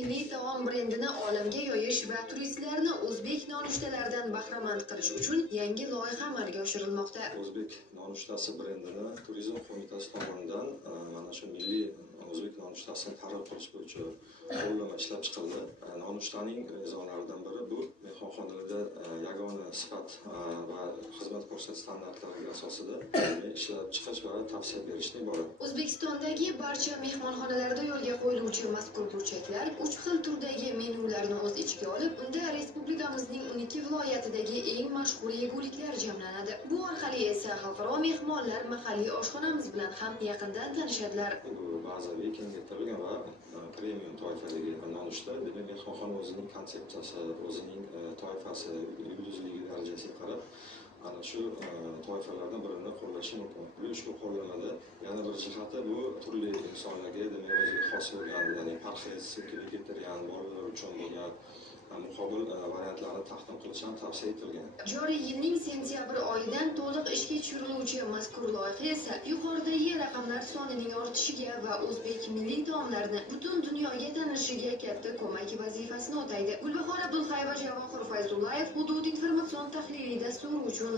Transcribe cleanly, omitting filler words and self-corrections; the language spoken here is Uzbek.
milliy taom brendini olamga yoyish va turistlarni o'zbek nonushtalaridan bahramand qilish uchun yangi loyiha amalga oshirilmoqda. O'zbek nonushtasi brendini Turizm qo'mitasi tomonidan mana shu milliy o'zbek nonushtasini targ'ib qilish bo'yicha qo'llanma ishlab chiqildi. Nonushtaning mezonlaridan biri bu mehmonxonalarda yagona sifat va xizmat ko'rsatish standartlariga asosida ishlab chiqish va tavsiya berishdan iborat. O'zbekistondagi barcha mehmonxonalarda yo'lga qo'yiluvchi mazkur burchaklar 3 xil turdagi menyularni o'z ichiga olib, unda respublikamizning 12 viloyatidagi eng mashhur yeguliklar jamlanadi. Bu orqali esa xalqaro mehmonlar mahalliy oshxonamiz bilan ham yaqindan tanishadilar. Bu bazaviy kengaytirilgan va premium toifadagi nonushta, demak mehmonxona o'zining konsepsiyasi, o'zining toifasi, yulduzligi darajasiga qarab ana shu toifalardan birini qo'llashi mumkin. Bu ushbu qo'llanmada yana bir jihati bu turli insonlarga demak o'ziga xos bo'lgan, ya'ni parhez, vegetarian, bolalar uchun bo'lgan muqobil variantlarni taqdim qilish ham tavsiya etilgan. Joriy yilning sentyabr oyidan to'liq ishga tushiriluvchi mazkur loyiha esa yuqoridagi raqamlar sonining ortishiga va o'zbek milliy taomlarini butun dunyoga tanishiga katta ko'mak vazifasini o'taydi. Gulbahor Abdulxayeva, Javohir Fayzullayev, Hudud informatsion tahliliy dasturi uchun